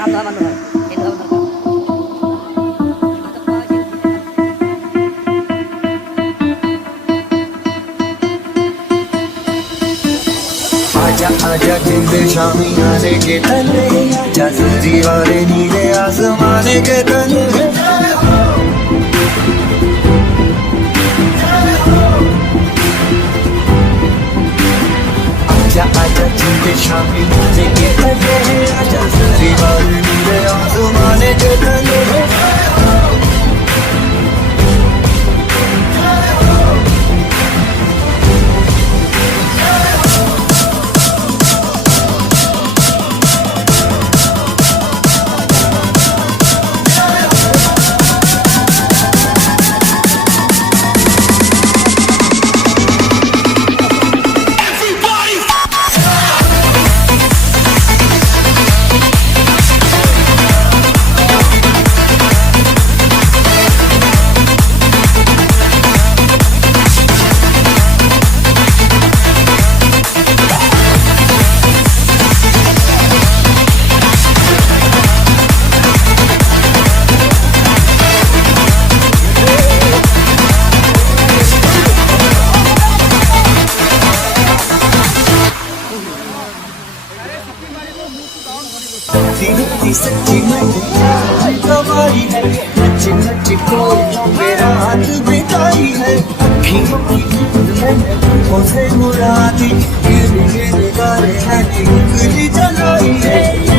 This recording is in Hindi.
काम धोआ बंद कर, ये धोआ बंद कर। आजा आजा जिंद शामी आने के तले, आजा जरी वाले नीले आसमाने के तले। आजा आजा जिंद शामी आने के तले, आजा जरी वाले नीले आसमाने के तले। सच्ची कमाई है, नच्ची नच्ची कोई मेरा हाथ बिताई है। अखियों की मैंने उसे मुरादी, गिर गिर गारे हैं, जलाई है।